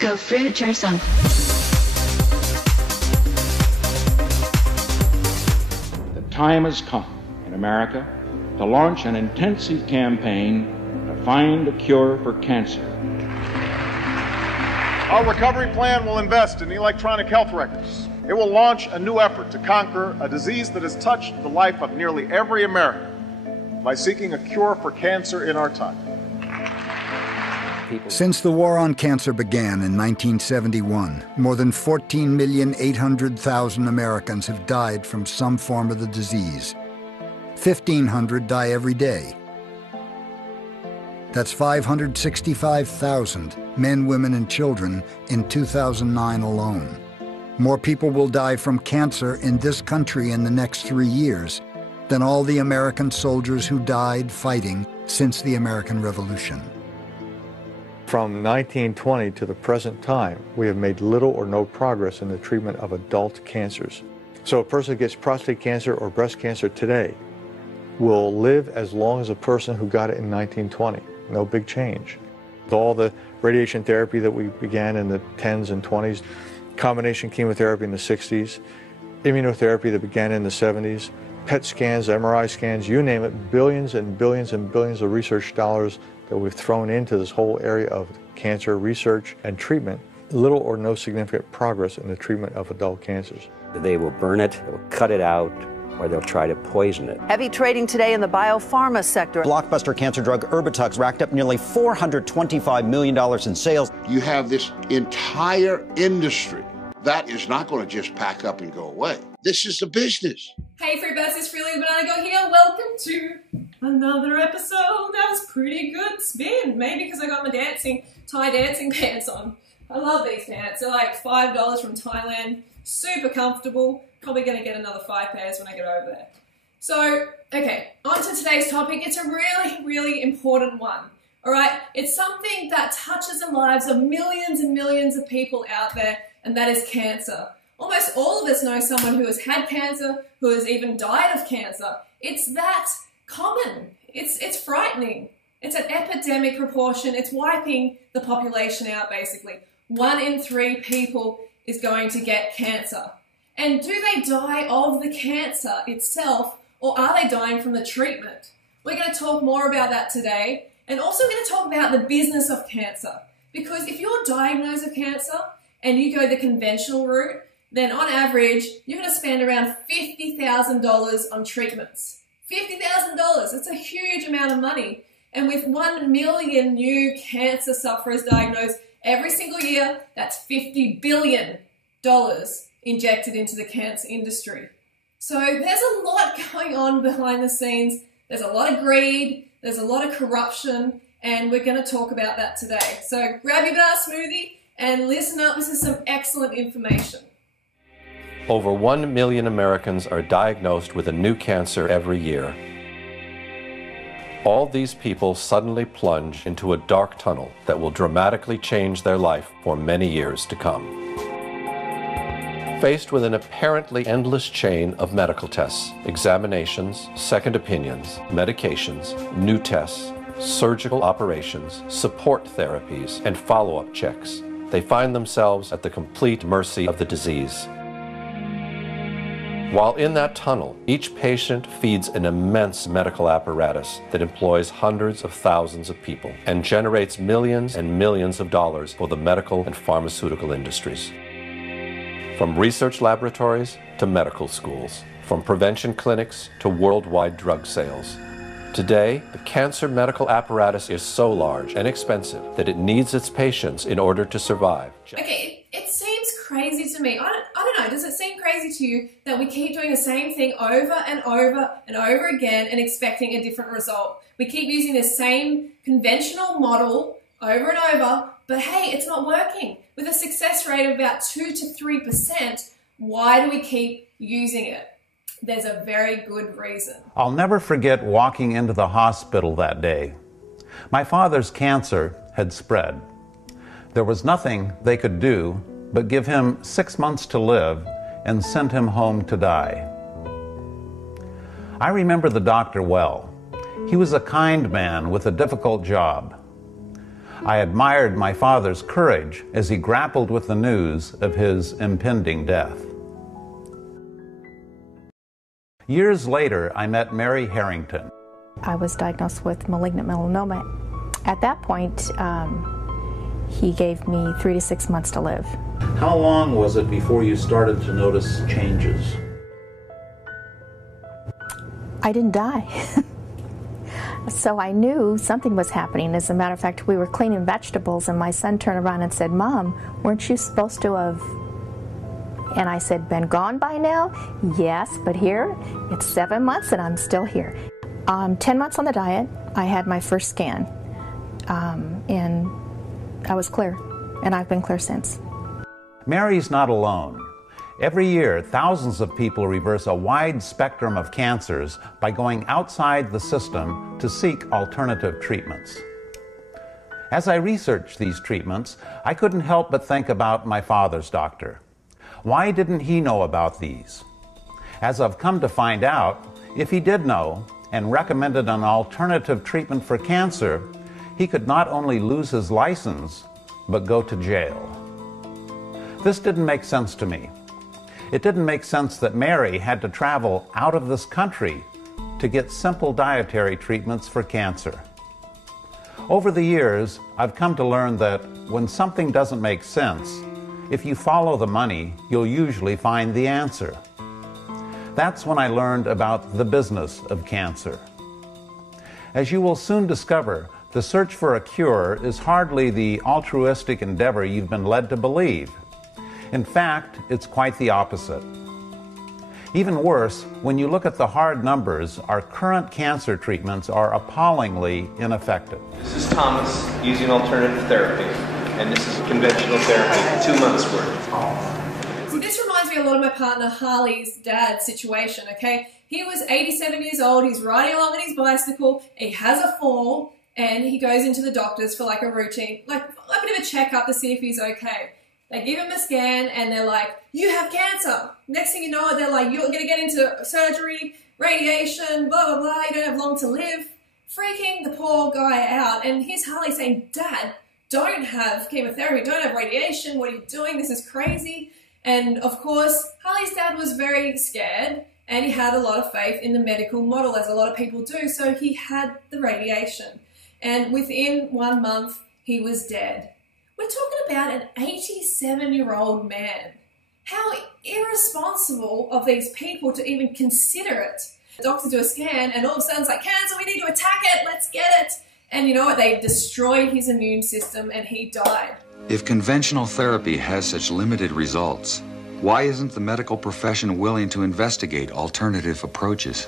Go fruit yourself. The time has come in America to launch an intensive campaign to find a cure for cancer. Our recovery plan will invest in electronic health records. It will launch a new effort to conquer a disease that has touched the life of nearly every American by seeking a cure for cancer in our time. Since the war on cancer began in 1971, more than 14,800,000 Americans have died from some form of the disease. 1,500 die every day. That's 565,000 men, women, and children in 2009 alone. More people will die from cancer in this country in the next 3 years than all the American soldiers who died fighting since the American Revolution. From 1920 to the present time, we have made little or no progress in the treatment of adult cancers. So a person who gets prostate cancer or breast cancer today will live as long as a person who got it in 1920. No big change. With all the radiation therapy that we began in the 10s and 20s, combination chemotherapy in the 60s, immunotherapy that began in the 70s, PET scans, MRI scans, you name it, billions and billions and billions of research dollars that we've thrown into this whole area of cancer research and treatment, little or no significant progress in the treatment of adult cancers. They will burn it, they will cut it out, or they'll try to poison it. Heavy trading today in the biopharma sector. Blockbuster cancer drug Erbitux racked up nearly $425 million in sales. You have this entire industry that is not going to just pack up and go away. This is the business. Hey Freebirds, it's Freely the Banana Girl here. Welcome to another episode. That was pretty good spin. Maybe because I got my Thai dancing pants on. I love these pants. They're like $5 from Thailand. Super comfortable. Probably going to get another 5 pairs when I get over there. So, okay, on to today's topic. It's a really, really important one. All right? It's something that touches the lives of millions and millions of people out there, and that is cancer. Almost all of us know someone who has had cancer, who has even died of cancer. It's that common. It's frightening. It's an epidemic proportion. It's wiping the population out, basically. 1 in 3 people is going to get cancer. And do they die of the cancer itself, or are they dying from the treatment? We're going to talk more about that today, and also we're going to talk about the business of cancer. Because if you're diagnosed with cancer and you go the conventional route, then on average, you're going to spend around $50,000 on treatments. $50,000, it's a huge amount of money. And with 1 million new cancer sufferers diagnosed every single year, that's $50 billion injected into the cancer industry. So there's a lot going on behind the scenes. There's a lot of greed, there's a lot of corruption, and we're going to talk about that today. So grab your banana smoothie and listen up. This is some excellent information. Over 1 million Americans are diagnosed with a new cancer every year. All these people suddenly plunge into a dark tunnel that will dramatically change their life for many years to come. Faced with an apparently endless chain of medical tests, examinations, second opinions, medications, new tests, surgical operations, support therapies, and follow-up checks, they find themselves at the complete mercy of the disease. While in that tunnel, each patient feeds an immense medical apparatus that employs hundreds of thousands of people and generates millions and millions of dollars for the medical and pharmaceutical industries. From research laboratories to medical schools, from prevention clinics to worldwide drug sales. Today, the cancer medical apparatus is so large and expensive that it needs its patients in order to survive. Okay, it seems crazy to me. I don't know, does it seem crazy to you that we keep doing the same thing over and over and over again and expecting a different result? We keep using the same conventional model over and over, but hey, it's not working. With a success rate of about 2 to 3%, why do we keep using it? There's a very good reason. I'll never forget walking into the hospital that day. My father's cancer had spread. There was nothing they could do but give him 6 months to live and send him home to die. I remember the doctor well. He was a kind man with a difficult job. I admired my father's courage as he grappled with the news of his impending death. Years later, I met Mary Harrington. I was diagnosed with malignant melanoma. At that point, he gave me 3 to 6 months to live. How long was it before you started to notice changes? I didn't die. So I knew something was happening. As a matter of fact, we were cleaning vegetables and my son turned around and said, "Mom, weren't you supposed to have..." And I said, "Been gone by now?" "Yes, but here, it's 7 months and I'm still here." 10 months on the diet, I had my first scan, and I was clear, and I've been clear since. Mary's not alone. Every year, thousands of people reverse a wide spectrum of cancers by going outside the system to seek alternative treatments. As I researched these treatments, I couldn't help but think about my father's doctor. Why didn't he know about these? As I've come to find out, if he did know and recommended an alternative treatment for cancer, he could not only lose his license, but go to jail. This didn't make sense to me. It didn't make sense that Mary had to travel out of this country to get simple dietary treatments for cancer. Over the years, I've come to learn that when something doesn't make sense, if you follow the money, you'll usually find the answer. That's when I learned about the business of cancer. As you will soon discover, the search for a cure is hardly the altruistic endeavor you've been led to believe. In fact, it's quite the opposite. Even worse, when you look at the hard numbers, our current cancer treatments are appallingly ineffective. This is Thomas using alternative therapy, and this is conventional therapy, 2 months worth. See, this reminds me a lot of my partner Harley's dad's situation, okay? He was 87 years old, he's riding along on his bicycle, he has a fall, and he goes into the doctors for like a routine, like a bit of a checkup to see if he's okay. They give him a scan and they're like, "You have cancer." Next thing you know, they're like, "You're going to get into surgery, radiation, blah, blah, blah. You don't have long to live." Freaking the poor guy out. And here's Harley saying, "Dad, don't have chemotherapy, don't have radiation. What are you doing? This is crazy." And of course, Harley's dad was very scared and he had a lot of faith in the medical model, as a lot of people do. So he had the radiation. And within 1 month, he was dead. We're talking about an 87-year-old man. How irresponsible of these people to even consider it. The doctors do a scan and all of a sudden it's like, "Cancer, we need to attack it, let's get it." And you know what? They destroyed his immune system and he died. If conventional therapy has such limited results, why isn't the medical profession willing to investigate alternative approaches?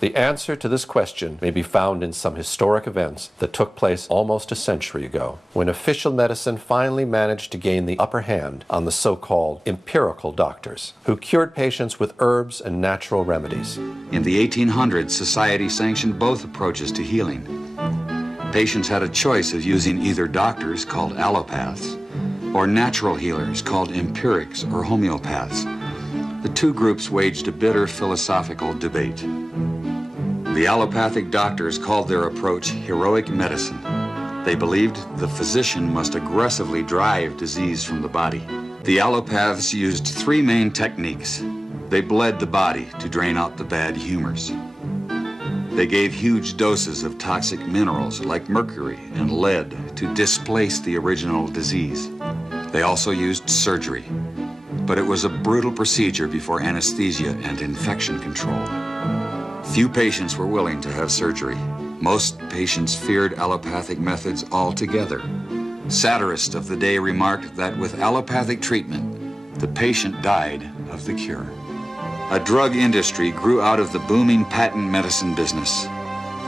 The answer to this question may be found in some historic events that took place almost a century ago, when official medicine finally managed to gain the upper hand on the so-called empirical doctors, who cured patients with herbs and natural remedies. In the 1800s, society sanctioned both approaches to healing. Patients had a choice of using either doctors, called allopaths, or natural healers, called empirics or homeopaths. The two groups waged a bitter philosophical debate. The allopathic doctors called their approach heroic medicine. They believed the physician must aggressively drive disease from the body. The allopaths used 3 main techniques. They bled the body to drain out the bad humors. They gave huge doses of toxic minerals like mercury and lead to displace the original disease. They also used surgery, but it was a brutal procedure before anesthesia and infection control. Few patients were willing to have surgery. Most patients feared allopathic methods altogether. Satirists of the day remarked that with allopathic treatment, the patient died of the cure. A drug industry grew out of the booming patent medicine business.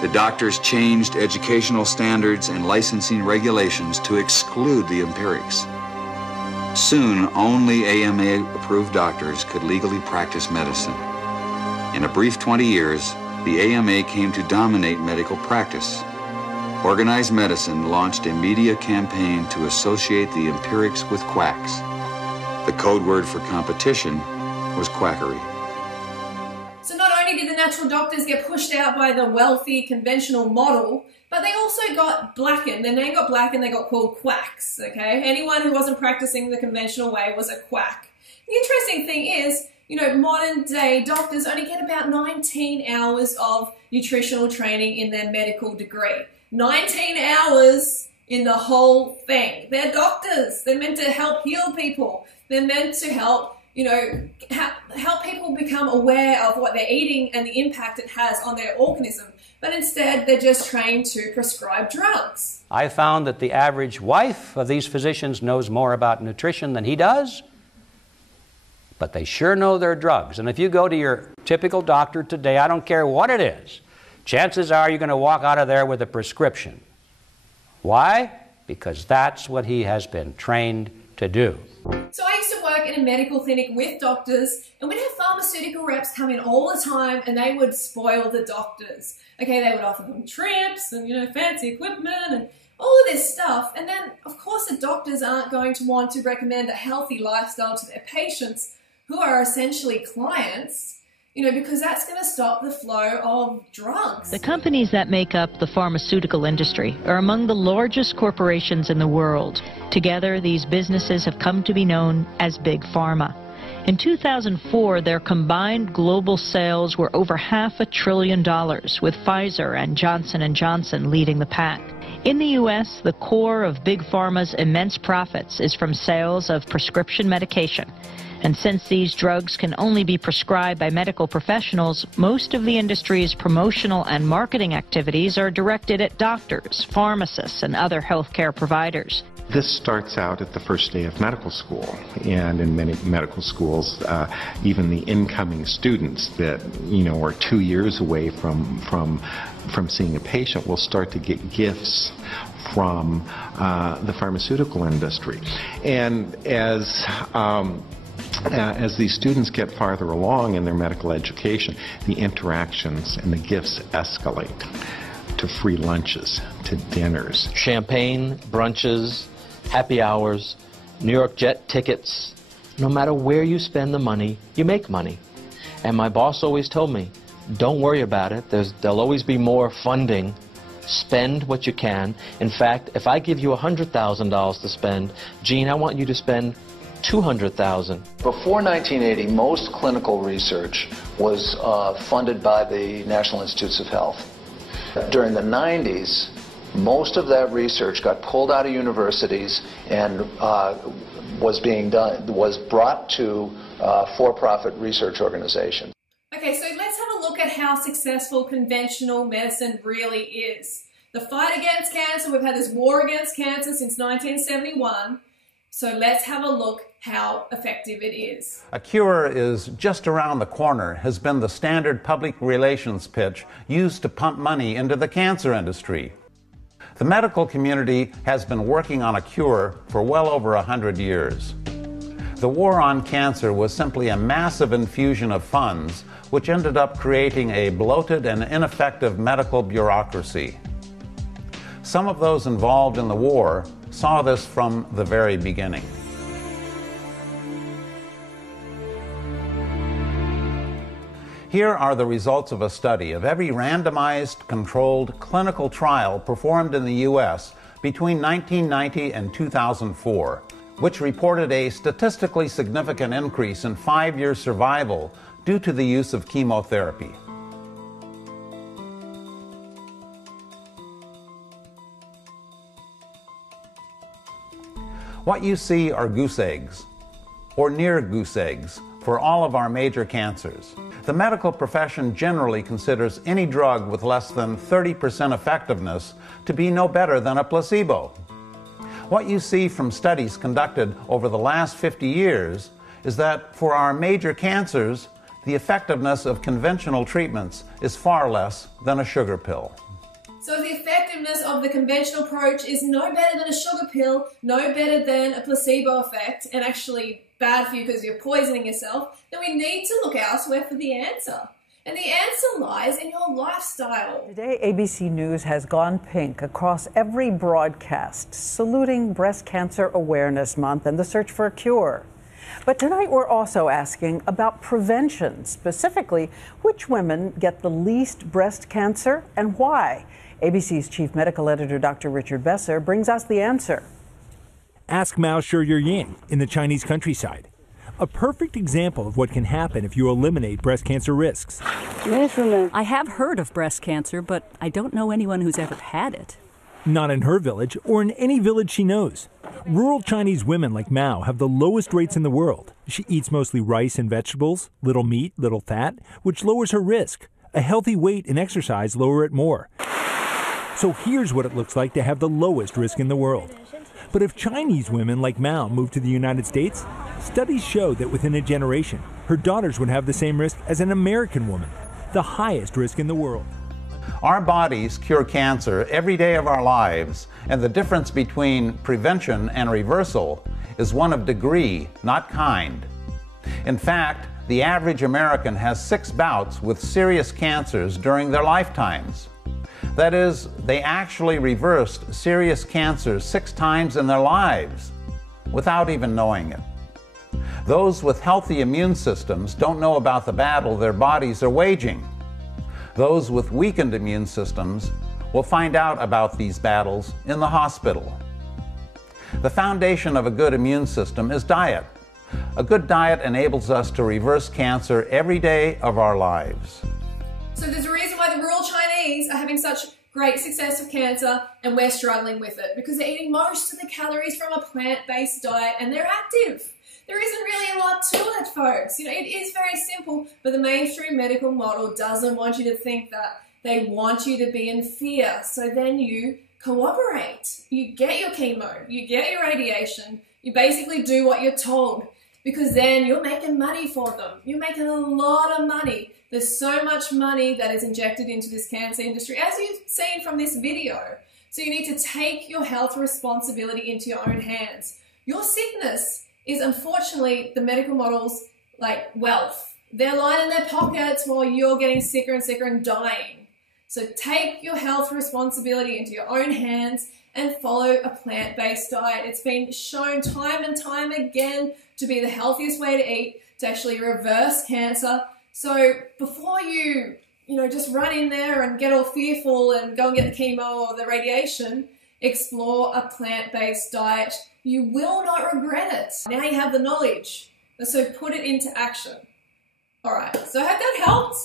The doctors changed educational standards and licensing regulations to exclude the empirics. Soon, only AMA-approved doctors could legally practice medicine. In a brief 20 years, the AMA came to dominate medical practice. Organized Medicine launched a media campaign to associate the empirics with quacks. The code word for competition was quackery. So not only did the natural doctors get pushed out by the wealthy conventional model, But they also got blackened. Their name got blackened. They got called quacks, okay? Anyone who wasn't practicing the conventional way was a quack. The interesting thing is, you know, modern day doctors only get about 19 hours of nutritional training in their medical degree. 19 hours in the whole thing. They're doctors. They're meant to help heal people. They're meant to help, you know, help people become aware of what they're eating and the impact it has on their organism. But instead, they're just trained to prescribe drugs. I found that the average wife of these physicians knows more about nutrition than he does, but they sure know their drugs. And if you go to your typical doctor today, I don't care what it is, chances are you're going to walk out of there with a prescription. Why? Because that's what he has been trained to do. So I used to work in a medical clinic with doctors, and we'd have pharmaceutical reps come in all the time, and they would spoil the doctors. Okay, they would offer them trips and, you know, fancy equipment and all of this stuff. And then, of course, the doctors aren't going to want to recommend a healthy lifestyle to their patients, who are essentially clients, you know, because that's going to stop the flow of drugs. The companies that make up the pharmaceutical industry are among the largest corporations in the world. Together, these businesses have come to be known as Big Pharma. In 2004, their combined global sales were over $500 billion, with Pfizer and Johnson & Johnson leading the pack. In the U.S., the core of Big Pharma's immense profits is from sales of prescription medication. And since these drugs can only be prescribed by medical professionals, most of the industry's promotional and marketing activities are directed at doctors, pharmacists, and other healthcare providers. This starts out at the first day of medical school, and in many medical schools, even the incoming students that, you know, are 2 years away from seeing a patient will start to get gifts from the pharmaceutical industry. And as these students get farther along in their medical education, the interactions and the gifts escalate to free lunches, to dinners. Champagne, brunches, happy hours, New York jet tickets. No matter where you spend the money, you make money. And my boss always told me, don't worry about it. There'll always be more funding. Spend what you can. In fact, if I give you $100,000 to spend, Gene, I want you to spend $200,000. Before 1980, most clinical research was funded by the National Institutes of Health. During the 90s, most of that research got pulled out of universities and was brought to for-profit research organizations. Okay, so let's have a look at how successful conventional medicine really is. The fight against cancer, we've had this war against cancer since 1971. So let's have a look how effective it is. A cure is just around the corner has been the standard public relations pitch used to pump money into the cancer industry. The medical community has been working on a cure for well over 100 years. The war on cancer was simply a massive infusion of funds, which ended up creating a bloated and ineffective medical bureaucracy. Some of those involved in the war saw this from the very beginning. Here are the results of a study of every randomized, controlled clinical trial performed in the U.S. between 1990 and 2004, which reported a statistically significant increase in 5-year survival due to the use of chemotherapy. What you see are goose eggs, or near goose eggs, for all of our major cancers. The medical profession generally considers any drug with less than 30% effectiveness to be no better than a placebo. What you see from studies conducted over the last 50 years is that for our major cancers, the effectiveness of conventional treatments is far less than a sugar pill. So if the effectiveness of the conventional approach is no better than a sugar pill, no better than a placebo effect, and actually bad for you because you're poisoning yourself, then we need to look elsewhere for the answer. And the answer lies in your lifestyle. Today, ABC News has gone pink across every broadcast, saluting Breast Cancer Awareness Month and the search for a cure. But tonight we're also asking about prevention, specifically which women get the least breast cancer and why. ABC's chief medical editor, Dr. Richard Besser, brings us the answer. Ask Mao Shiying in the Chinese countryside. A perfect example of what can happen if you eliminate breast cancer risks. I have heard of breast cancer, but I don't know anyone who's ever had it. Not in her village or in any village she knows. Rural Chinese women like Mao have the lowest rates in the world. She eats mostly rice and vegetables, little meat, little fat, which lowers her risk. A healthy weight and exercise lower it more. So here's what it looks like to have the lowest risk in the world. But if Chinese women like Mao move to the United States, studies show that within a generation, her daughters would have the same risk as an American woman, the highest risk in the world. Our bodies cure cancer every day of our lives, and the difference between prevention and reversal is one of degree, not kind. In fact, the average American has 6 bouts with serious cancers during their lifetimes. That is, they actually reversed serious cancers 6 times in their lives without even knowing it. Those with healthy immune systems don't know about the battle their bodies are waging. Those with weakened immune systems will find out about these battles in the hospital. The foundation of a good immune system is diet. A good diet enables us to reverse cancer every day of our lives. So there's a reason why the rural Chinese are having such great success with cancer and we're struggling with it, because they're eating most of the calories from a plant-based diet and they're active. There isn't really a lot to it, folks. You know, it is very simple, but the mainstream medical model doesn't want you to think that. They want you to be in fear. So then you cooperate. You get your chemo, you get your radiation, you basically do what you're told, because then you're making money for them. You're making a lot of money. There's so much money that is injected into this cancer industry, as you've seen from this video. So you need to take your health responsibility into your own hands. Your sickness is unfortunately the medical model's like wealth. They're lining their pockets while you're getting sicker and sicker and dying. So take your health responsibility into your own hands and follow a plant-based diet. It's been shown time and time again to be the healthiest way to eat, to actually reverse cancer. So before you just run in there and get all fearful and go and get the chemo or the radiation, explore a plant-based diet. You will not regret it. Now you have the knowledge, so put it into action. All right, so I hope that helped.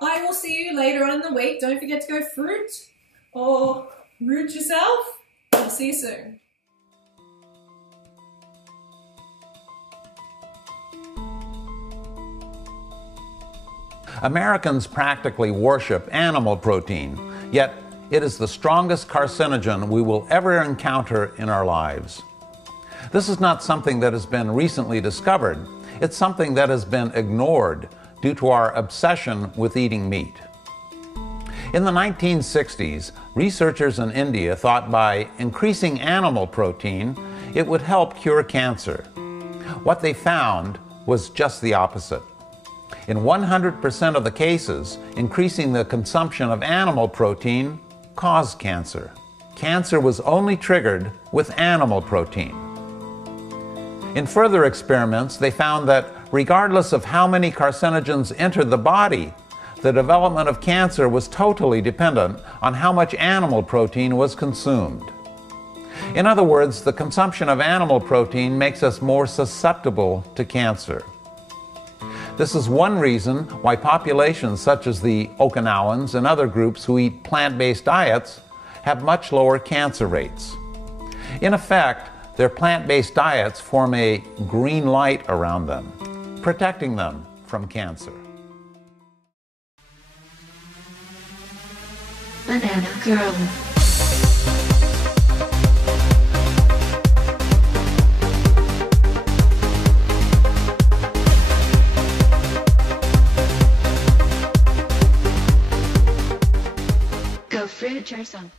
I will see you later on in the week. Don't forget to go fruit or root yourself. I'll see you soon. Americans practically worship animal protein, yet it is the strongest carcinogen we will ever encounter in our lives. This is not something that has been recently discovered. It's something that has been ignored due to our obsession with eating meat. In the 1960s, researchers in India thought by increasing animal protein, it would help cure cancer. What they found was just the opposite. In 100% of the cases, increasing the consumption of animal protein caused cancer. Cancer was only triggered with animal protein. In further experiments, they found that regardless of how many carcinogens entered the body, the development of cancer was totally dependent on how much animal protein was consumed. In other words, the consumption of animal protein makes us more susceptible to cancer. This is one reason why populations such as the Okinawans and other groups who eat plant-based diets have much lower cancer rates. In effect, their plant-based diets form a green light around them, protecting them from cancer. Banana Girl. Go fruit yourself.